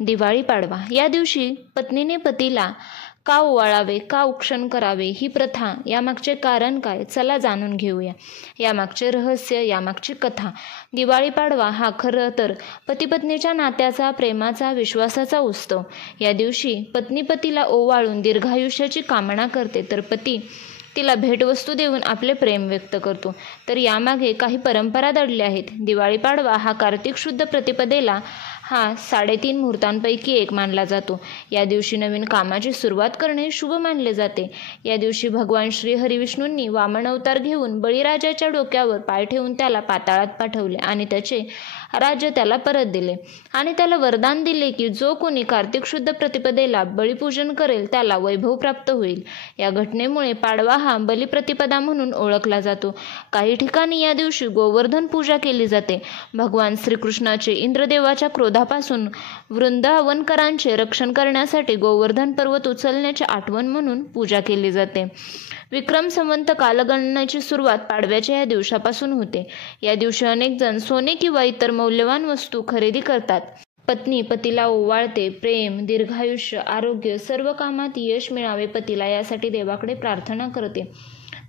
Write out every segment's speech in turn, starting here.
दिवाळी पाडवा या दिवशी पत्नीने पतीला का ओवाळावे, का औक्षण करावे, ही प्रथा यामागचे कारण काय, चला जाणून घेऊया. यामागचे रहस्य, यामागची कथा. दिवाळी पाडवा हा खरं तर पतीपत्नीच्या नात्याचा, प्रेमाचा, विश्वासाचा उत्सव. या दिवशी पत्नी पतीला ओवाळून दीर्घायुष्याची कामना करते, तर पती तिला भेटवस्तू देऊन आपले प्रेम व्यक्त करतो. तर यामागे काही परंपरा दडल्या आहेत. दिवाळी पाडवा हा कार्तिक शुद्ध प्रतिपदेला हा 3.5 मुहूर्तांपैकी एक मानला जातो. या दिवशी नवीन कामाची सुरुवात करणे शुभ मानले जाते. या दिवशी भगवान श्री हरिविष्णूंनी वामन अवतार घेऊन बळीराजाच्या डोक्यावर पाय ठेवून त्याला पाताळात पाठवले आणि त्याचे राज्य त्याला परत दिले आणि त्याला वरदान दिले की जो कोणी कार्तिक शुद्ध प्रतिपदेला बळीपूजन करेल त्याला वैभव प्राप्त होईल. या घटनेमुळे पाडवा हा बलिप्रतिपदा म्हणून ओळखला जातो. काही ठिकाणी या दिवशी गोवर्धन पूजा केली जाते. भगवान श्रीकृष्णाचे इंद्रदेवाच्या क्रोधापासून वृंदावनकरांचे रक्षण करण्यासाठी गोवर्धन पर्वत उचलण्याची आठवण म्हणून पूजा केली जाते. विक्रम संवत कालगणनेची सुरुवात पाडव्याच्या या दिवसापासून होते. या दिवशी अनेक जण सोने किंवा इतर मौल्यवान वस्तू खरेदी करतात. पत्नी पतीला ओवाळते. प्रेम, दीर्घायुष्य, आरोग्य, सर्व कामात यश मिळावे पतीला यासाठी देवाकडे प्रार्थना करते.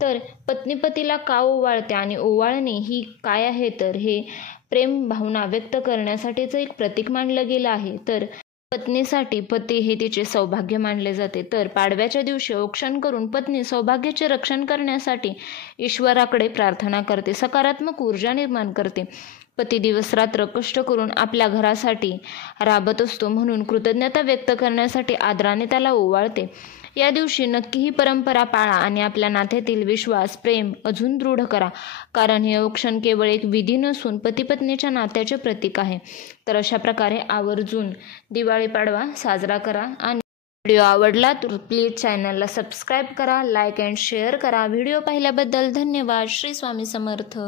तर पत्नी पतीला का ओवाळते आणि ओवाळणे ही काय आहे, तर हे प्रेम भावना व्यक्त करण्यासाठीचं एक प्रतीक मानलं गेलं आहे. तर पत्नीसाठी पती हे तिचे सौभाग्य मानले जाते. तर पाडव्याच्या दिवशी औक्षण करून पत्नी सौभाग्याचे रक्षण करण्यासाठी ईश्वराकडे प्रार्थना करते, सकारात्मक ऊर्जा निर्माण करते. पती दिवस रात्र कष्ट करून आपल्या घरासाठी राबत असतो, म्हणून कृतज्ञता व्यक्त करण्यासाठी आदराने त्याला ओवाळते. या दिवशी नक्की ही परंपरा पाळा आणि आपल्या नात्यातील विश्वास, प्रेम अजून दृढ करा, कारण हे औक्षण केवळ एक विधी नसून पतीपत्नीच्या नात्याचे प्रतीक आहे. तर अशा प्रकारे आवर्जून दिवाळी पाडवा साजरा करा. आणि व्हिडिओ आवडला तर प्लीज चॅनलला सबस्क्राईब करा, लाईक अँड शेअर करा. व्हिडिओ पाहिल्याबद्दल धन्यवाद. श्री स्वामी समर्थ.